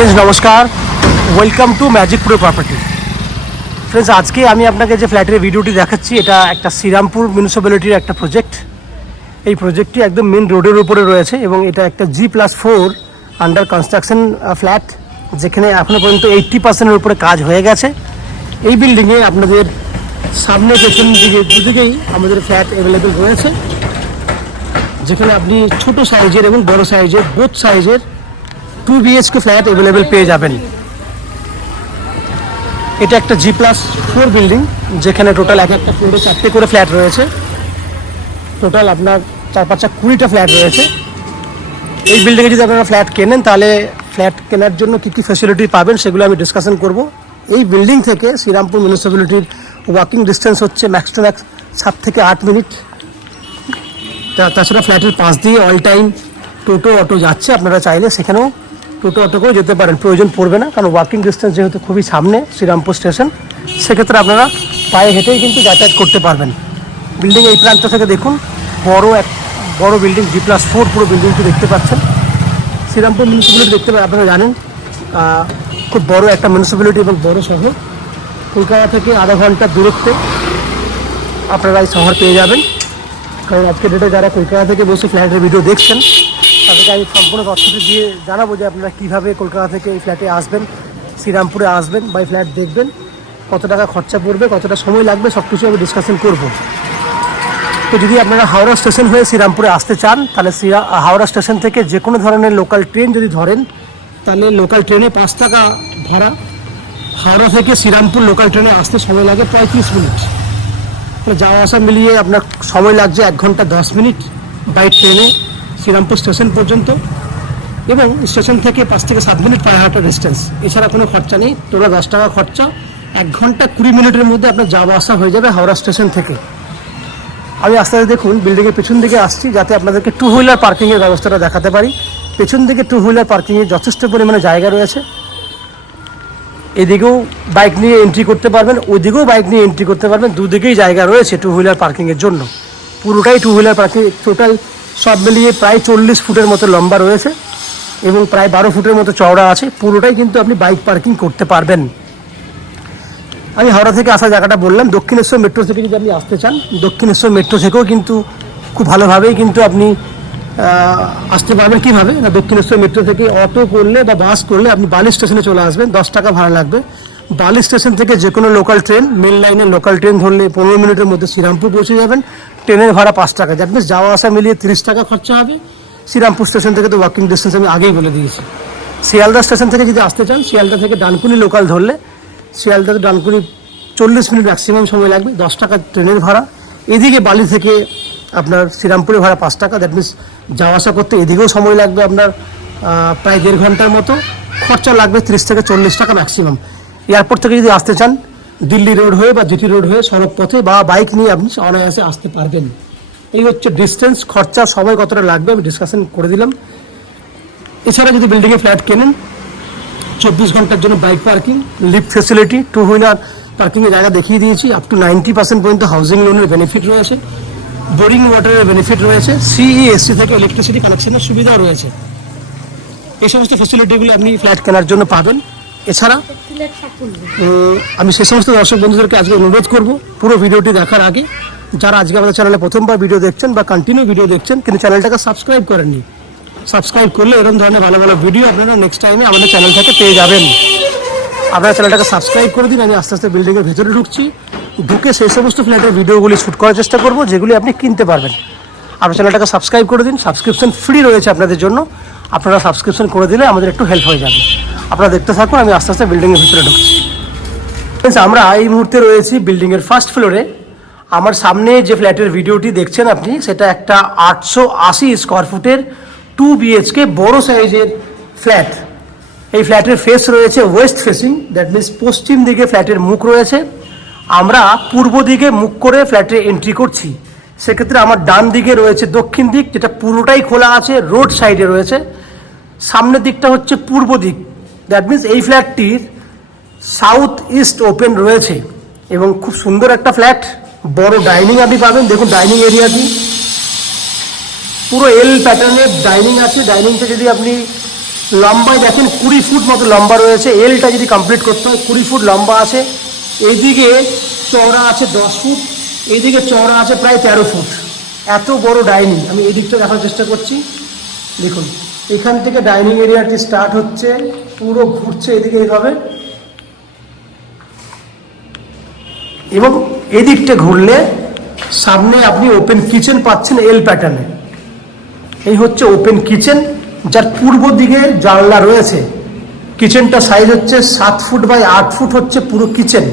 Friends नमस्कार welcome to magic pro property. Friends आज के আমি আপনাকে যে ফ্ল্যাটের ভিডিওটি দেখাচ্ছি এটা একটা শ্রীরামপুর মিউনিসিপ্যালিটির একটা প্রজেক্ট। এই প্রজেক্টটি একদম মেন রোডের উপরে রয়েছে এবং এটা একটা G+4 আন্ডার কনস্ট্রাকশন ফ্ল্যাট, যেখানে এখনো পর্যন্ত 80%-এর উপরে কাজ হয়ে গেছে। এই বিল্ডিংয়ে আপনাদের সামনে পেছন দিকে দুদিকেই আমাদের ফ্ল্যাট অ্যাভেলেবেল রয়েছে, যেখানে আপনি ছোট সাইজের এবং বড় সাইজের বোথ সাইজের 2 BHK ফ্ল্যাট অ্যাভেলেবেল পেয়ে যাবেন। এটা একটা G+4 বিল্ডিং, যেখানে টোটাল এক একটা ফ্লোরে 4টে করে ফ্ল্যাট রয়েছে। টোটাল আপনার 4-5-20টা ফ্ল্যাট রয়েছে। এই বিল্ডিংয়ে যদি আপনারা ফ্ল্যাট কেনেন তাহলে ফ্ল্যাট কেনার জন্য কী কী ফ্যাসিলিটি পাবেন সেগুলো আমি ডিসকাশন করব। এই বিল্ডিং থেকে শ্রীরামপুর মিউনিসিপ্যালিটির ওয়াকিং ডিস্টেন্স হচ্ছে ম্যাক্স টু ম্যাক্স 7 থেকে 8 মিনিট। তাছাড়া ফ্ল্যাটের পাশ দিয়ে অল টাইম টোটো অটো যাচ্ছে, আপনারা চাইলে সেখানেও টোটো অটো করে যেতে পারেন, প্রয়োজন পড়বে না, কারণ ওয়াকিং ডিস্টেন্স যেহেতু খুবই সামনে শ্রীরামপুর স্টেশন, সেক্ষেত্রে আপনারা পায়ে হেঁটেই কিন্তু যাতায়াত করতে পারবেন। বিল্ডিং এই প্রান্ত থেকে দেখুন, বড় বিল্ডিং G+4 পুরো বিল্ডিংটি দেখতে পাচ্ছেন। শ্রীরামপুর মিউনিসিপ্যালিটি দেখতে পাবেন, আপনারা জানেন খুব বড় একটা মিউনিসিপ্যালিটি এবং বড় শহর। কলকাতা থেকে আধা ঘন্টার দূরত্বে আপনারা এই শহর পেয়ে যাবেন। কারণ আজকে ডেটে যারা কলকাতা থেকে বসে ফ্ল্যাটের ভিডিও দেখছেন তাদেরকে আমি সম্পূর্ণ তথ্যটি দিয়ে জানাবো যে আপনারা কীভাবে কলকাতা থেকে এই ফ্ল্যাটে আসবেন, শ্রীরামপুরে আসবেন বা এই ফ্ল্যাট দেখবেন, কত টাকা খরচা পড়বে, কতটা সময় লাগবে, সব কিছু আমি ডিসকাশন করব। তো যদি আপনারা হাওড়া স্টেশন হয়ে শ্রীরামপুরে আসতে চান তাহলে হাওড়া স্টেশন থেকে যে কোনো ধরনের লোকাল ট্রেন যদি ধরেন তাহলে লোকাল ট্রেনে 5 টাকা ভাড়া। হাওড়া থেকে শ্রীরামপুর লোকাল ট্রেনে আসতে সময় লাগে 35 মিনিট। যাওয়া আসা মিলিয়ে আপনার সময় লাগছে 1 ঘন্টা 10 মিনিট বাই ট্রেনে শ্রীরামপুর স্টেশন পর্যন্ত, এবং স্টেশন থেকে 5 থেকে 7 মিনিট পায়ে হাঁটার ডিস্টেন্স। এছাড়া কোনো খরচা নেই, তোলা 10 টাকা খরচা। 1 ঘন্টা 20 মিনিটের মধ্যে আপনার যাওয়া আসা হয়ে যাবে হাওড়া স্টেশন থেকে। আমি আস্তে আস্তে দেখুন বিল্ডিংয়ের পেছন দিকে আসছি, যাতে আপনাদেরকে 2 হুইলার পার্কিংয়ের ব্যবস্থাটা দেখাতে পারি। পেছন দিকে 2 হুইলার পার্কিংয়ের যথেষ্ট পরিমাণে জায়গা রয়েছে। এদিকেও বাইক নিয়ে এন্ট্রি করতে পারবেন, ওইদিকেও বাইক নিয়ে এন্ট্রি করতে পারবেন, দুদিকেই জায়গা রয়েছে 2 হুইলার পার্কিংয়ের জন্য। পুরোটাই 2 হুইলার পার্কিং। টোটাল সব মিলিয়ে প্রায় 40 ফুটের মতো লম্বা রয়েছে এবং প্রায় 12 ফুটের মতো চওড়া আছে। পুরোটাই কিন্তু আপনি বাইক পার্কিং করতে পারবেন। আমি হাওড়া থেকে আসা জায়গাটা বললাম। দক্ষিণেশ্বর মেট্রো থেকে যদি আপনি আসতে চান, দক্ষিণেশ্বর মেট্রো থেকেও কিন্তু খুব ভালোভাবেই কিন্তু আপনি আসতে পারবেন। কীভাবে না, দক্ষিণেশ্বর মেট্রো থেকে অটো করলে বা বাস করলে আপনি বালি স্টেশনে চলে আসবেন, 10 টাকা ভাড়া লাগবে। বালি স্টেশন থেকে যে কোনো লোকাল ট্রেন, মেন লাইনের লোকাল ট্রেন ধরলে 15 মিনিটের মধ্যে শ্রীরামপুর পৌঁছে যাবেন। ট্রেনের ভাড়া 5 টাকা, দ্যাট মিনস যাওয়া আসা মিলিয়ে 30 টাকা খরচা হবে। শ্রীরামপুর স্টেশন থেকে তো ওয়াকিং ডিস্টেন্স আমি আগেই বলে দিয়েছি। শিয়ালদা স্টেশন থেকে যদি আসতে চান, শিয়ালদা থেকে ডানকুনি লোকাল ধরলে শিয়ালদা থেকে ডানকুনি 40 মিনিট ম্যাক্সিমাম সময় লাগবে, 10 টাকা ট্রেনের ভাড়া। এদিকে বালি থেকে আপনার শ্রীরামপুরের ভাড়া 5 টাকা, দ্যাট মিনস যাওয়া আসা করতে এদিকেও সময় লাগবে আপনার প্রায় 1.5 ঘন্টার মতো। খরচা লাগবে 30 থেকে 40 টাকা ম্যাক্সিমাম। এয়ারপোর্ট থেকে যদি আসতে চান, দিল্লি রোড হয়ে বা জিটি রোড হয়ে সড়ক পথে বা বাইক নিয়ে আপনি অনায়াসে আসতে পারবেন। এই হচ্ছে ডিস্টেন্স, খরচা, সময় কতটা লাগবে আমি ডিসকাশন করে দিলাম। এছাড়া যদি বিল্ডিংয়ে ফ্ল্যাট কেনেন, 24 ঘন্টার জন্য bike parking, lift facility, 2 wheeler পার্কিংয়ের জায়গা দেখিয়ে দিয়েছি। আপ টু 90% পর্যন্ত হাউজিং লোনের বেনিফিট রয়েছে, বোরিং ওয়াটারের বেনিফিট রয়েছে, CESC থেকে ইলেকট্রিসিটি কানেকশনের সুবিধাও রয়েছে। এই সমস্ত ফেসিলিটিগুলো আপনি ফ্ল্যাট কেনার জন্য পাবেন। এছাড়া আমি সে সমস্ত দর্শক বন্ধুদেরকে আজকে অনুরোধ করব, পুরো ভিডিওটি দেখার আগে যারা আজকে আমাদের চ্যানেলে প্রথমবার ভিডিও দেখছেন বা কন্টিনিউ ভিডিও দেখছেন কিন্তু চ্যানেলটাকে সাবস্ক্রাইব করেননি, সাবস্ক্রাইব করলে এরকম ধরনের ভালো ভালো ভিডিও আপনারা নেক্সট টাইমে আমাদের চ্যানেল থেকে পেয়ে যাবেন। আপনারা চ্যানেলটাকে সাবস্ক্রাইব করে দিন। আমি আস্তে আস্তে বিল্ডিংয়ের ভেতরে ঢুকে সেই সমস্ত ফ্ল্যাটের ভিডিওগুলি শ্যুট করার চেষ্টা করব যেগুলি আপনি কিনতে পারবেন। আপনার চ্যানেলটাকে সাবস্ক্রাইব করে দিন, সাবস্ক্রিপশন ফ্রি রয়েছে আপনাদের জন্য। আপনারা সাবস্ক্রিপশন করে দিলে আমাদের একটু হেল্প হয়ে যাবে। আপনারা দেখতে থাকুন, আমি আস্তে আস্তে বিল্ডিংয়ের ভিতরে ঢুকছি। আমরা এই মুহূর্তে রয়েছি বিল্ডিংয়ের ফার্স্ট ফ্লোরে। আমার সামনে যে ফ্ল্যাটের ভিডিওটি দেখছেন আপনি, সেটা একটা 880 স্কোয়ার ফুটের 2 BHK বড় সাইজের ফ্ল্যাট। এই ফ্ল্যাটের ফেস রয়েছে ওয়েস্ট ফেসিং, দ্যাট মিনস পশ্চিম দিকে ফ্ল্যাটের মুখ রয়েছে। আমরা পূর্ব দিকে মুখ করে ফ্ল্যাটে এন্ট্রি করছি। সেক্ষেত্রে আমার ডান দিকে রয়েছে দক্ষিণ দিক, যেটা পুরোটাই খোলা আছে, রোড সাইডে রয়েছে। সামনের দিকটা হচ্ছে পূর্ব দিক, দ্যাট মিনস এই ফ্ল্যাটটির সাউথ ইস্ট ওপেন রয়েছে এবং খুব সুন্দর একটা ফ্ল্যাট। বড় ডাইনিং আপনি পাবেন, দেখুন ডাইনিং এরিয়াটি পুরো এল প্যাটার্নের ডাইনিং আছে। ডাইনিংটা যদি আপনি লম্বায় দেখেন 20 ফুট মতো লম্বা রয়েছে। এলটা যদি কমপ্লিট করতে হয় 20 ফুট লম্বা আছে। এইদিকে চওড়া আছে 10 ফুট, এইদিকে চওড়া আছে প্রায় 13 ফুট। এত বড় ডাইনিং। আমি এই দিকটা দেখার চেষ্টা করছি। দেখুন এখান থেকে ডাইনিং এরিয়াটি স্টার্ট হচ্ছে, পুরো ঘুরছে এদিকে এইভাবে, এবং এদিকটা ঘুরলে সামনে আপনি ওপেন কিচেন পাচ্ছেন এল প্যাটার্নে। এই হচ্ছে ওপেন কিচেন, যার পূর্ব দিকে জানলা রয়েছে। কিচেনটা সাইজ হচ্ছে 7 ফুট বাই 8 ফুট হচ্ছে পুরো কিচেন।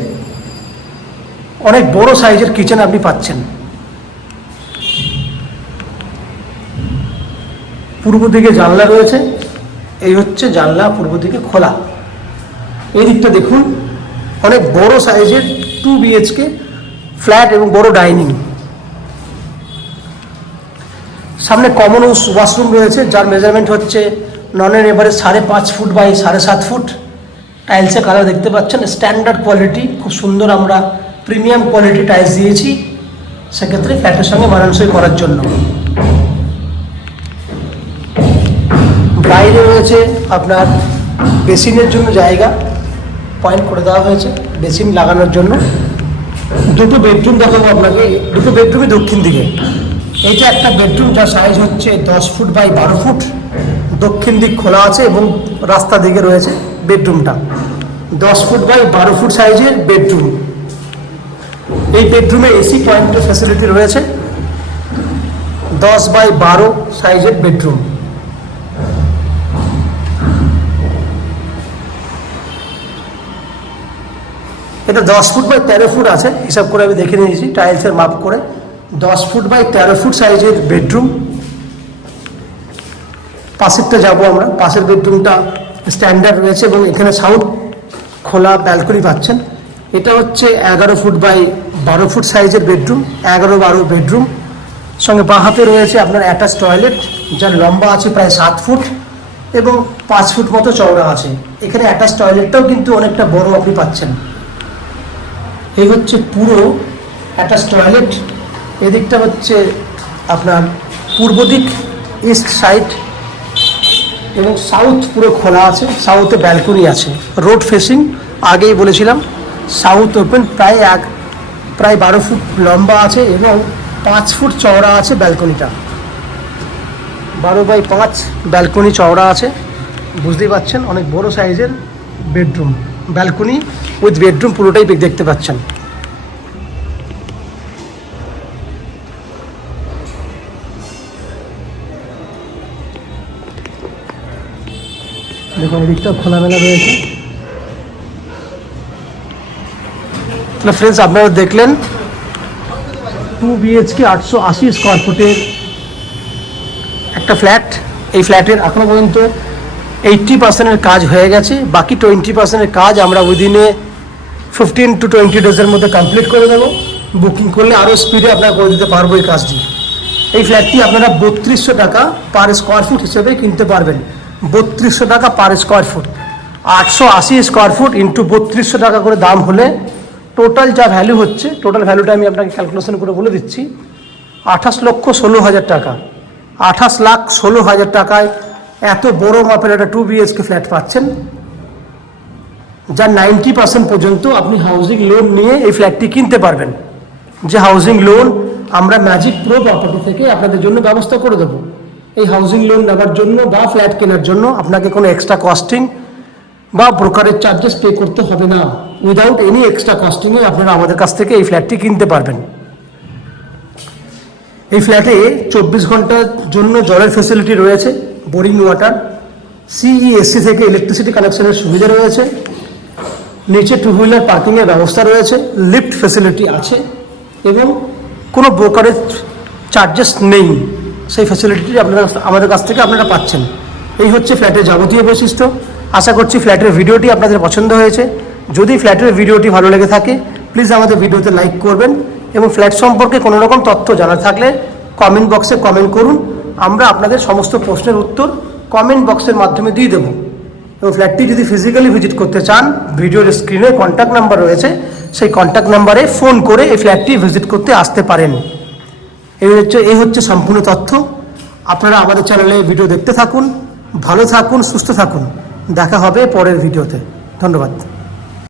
অনেক বড় সাইজের কিচেন আপনি পাচ্ছেন। পূর্ব দিকে জানলা রয়েছে, এই হচ্ছে জানলা পূর্ব দিকে খোলা। এই দিকটা দেখুন, অনেক বড় সাইজের 2 BHK ফ্ল্যাট এবং বড় ডাইনিং। সামনে কমন ওয়াশরুম রয়েছে, যার মেজারমেন্ট হচ্ছে ননের এবারে 5.5 ফুট বাই 7.5 ফুট। টাইলসের কালার দেখতে পাচ্ছেন স্ট্যান্ডার্ড কোয়ালিটি, খুব সুন্দর আমরা প্রিমিয়াম কোয়ালিটি টাইলস দিয়েছি, সেক্ষেত্রে ফ্ল্যাটের সঙ্গে মানানসই করার জন্য। বাইরে রয়েছে আপনার বেসিনের জন্য জায়গা, পয়েন্ট করে দেওয়া হয়েছে বেসিন লাগানোর জন্য। দুটো বেডরুম দেখাবো আপনাকে, দুটো বেডরুমই দক্ষিণ দিকে। এটা একটা বেডরুম, যার সাইজ হচ্ছে 10 ফুট বাই 12 ফুট। দক্ষিণ দিক খোলা আছে এবং রাস্তা দিকে রয়েছে বেডরুমটা। 10 ফুট বাই 12 ফুট সাইজের বেডরুম। এই বেডরুমে এসি পয়েন্টের ফ্যাসিলিটি রয়েছে। 10 বাই 12 সাইজের বেডরুম। এটা 10 ফুট বাই 13 ফুট আছে, হিসাব করে আমি দেখে নিয়েছি টাইলসের মাপ করে। 10 ফুট বাই 13 ফুট সাইজের বেডরুম। পাশেরটা যাবো আমরা। পাশের বেডরুমটা স্ট্যান্ডার্ড রয়েছে এবং এখানে সাউথ খোলা ব্যালকনি পাচ্ছেন। এটা হচ্ছে 11 ফুট বাই 12 ফুট সাইজের বেডরুম, 11-12 বেডরুম। সঙ্গে বাঁ হাতে রয়েছে আপনার অ্যাটাচ টয়লেট, যার লম্বা আছে প্রায় 7 ফুট এবং 5 ফুট মতো চওড়া আছে। এখানে অ্যাটাচ টয়লেটটাও কিন্তু অনেকটা বড় আপনি পাচ্ছেন। এই হচ্ছে পুরো অ্যাটাচ টয়লেট। এদিকটা হচ্ছে আপনার পূর্ব দিক, ইস্ট সাইড, এবং সাউথ পুরো খোলা আছে। সাউথে ব্যালকনি আছে, রোড ফেসিং। আগেই বলেছিলাম সাউথ ওপেন, প্রায় 12 ফুট লম্বা আছে এবং 5 ফুট চওড়া আছে ব্যালকনিটা। 12 বাই 5 ব্যালকনি চওড়া আছে, বুঝতেই পাচ্ছেন অনেক বড় সাইজের বেডরুম। ব্যালকনি উইথ বেডরুম পুরোটাই দেখতে পাচ্ছেন। দেখুন এদিকটা খোলামেলা রয়েছে। তাহলে ফ্রেন্ডস, আপনারা দেখলেন 2 BHK 880 স্কোয়ার ফুটের একটা ফ্ল্যাট। এই ফ্ল্যাটের এখনো পর্যন্ত 80% কাজ হয়ে গেছে। বাকি 20% কাজ আমরা উইদিনে 15 to 20 ডেজের মধ্যে কমপ্লিট করে দেবো। বুকিং করলে আরও স্পিডে আপনারা করে দিতে পারবো এই কাজটি। এই ফ্ল্যাটটি আপনারা 3200 টাকা পার স্কোয়ার ফুট হিসেবে কিনতে পারবেন। 3200 টাকা per square foot. 880 square foot into 3200 টাকা করে দাম হলে টোটাল যা ভ্যালু হচ্ছে, টোটাল ভ্যালুটা আমি আপনাকে ক্যালকুলেশন করে বলে দিচ্ছি। 28,16,000 টাকা। 28,16,000 টাকায় এত বড় মাপের একটা 2 BHK ফ্ল্যাট পাচ্ছেন, যার 90% পর্যন্ত আপনি হাউজিং লোন নিয়ে এই ফ্ল্যাটটি কিনতে পারবেন। যে হাউজিং লোন আমরা ম্যাজিক প্রো প্রপার্টি থেকে আপনাদের জন্য ব্যবস্থা করে দেবো। এই হাউজিং লোন নেওয়ার জন্য বা ফ্ল্যাট কেনার জন্য আপনাকে কোনো এক্সট্রা কস্টিং বা ব্রোকারেজ চার্জেস পে করতে হবে না। উইদাউট এনি এক্সট্রা কস্টিংয়ে আপনারা আমাদের কাছ থেকে এই ফ্ল্যাটটি কিনতে পারবেন। এই ফ্ল্যাটে 24 ঘন্টার জন্য জলের ফেসিলিটি রয়েছে, বোরিং ওয়াটার, CESC থেকে ইলেকট্রিসিটি কানেকশনের সুবিধা রয়েছে। নিচে 2 হুইলার পার্কিংয়ের ব্যবস্থা রয়েছে, লিফট ফেসিলিটি আছে এবং কোনো ব্রোকারেজ চার্জেস নেই। সেই ফ্যাসিলিটি আপনারা আমাদের কাছ থেকে আপনারা পাচ্ছেন। এই হচ্ছে ফ্ল্যাটের যাবতীয় বৈশিষ্ট্য। আশা করছি ফ্ল্যাটের ভিডিওটি আপনাদের পছন্দ হয়েছে। যদি ফ্ল্যাটের ভিডিওটি ভালো লেগে থাকে প্লিজ আমাদের ভিডিওতে লাইক করবেন এবং ফ্ল্যাট সম্পর্কে কোনো রকম তথ্য জানার থাকলে কমেন্ট বক্সে কমেন্ট করুন। আমরা আপনাদের সমস্ত প্রশ্নের উত্তর কমেন্ট বক্সের মাধ্যমে দিয়ে দেবো। এবং ফ্ল্যাটটি যদি ফিজিক্যালি ভিজিট করতে চান, ভিডিওর স্ক্রিনে কন্ট্যাক্ট নাম্বার রয়েছে, সেই কন্ট্যাক্ট নাম্বারে ফোন করে এই ফ্ল্যাটটি ভিজিট করতে আসতে পারেন। এই হচ্ছে সম্পূর্ণ তথ্য। আপনারা আমাদের চ্যানেলে ভিডিও দেখতে থাকুন, ভালো থাকুন, সুস্থ থাকুন। দেখা হবে পরের ভিডিওতে। ধন্যবাদ।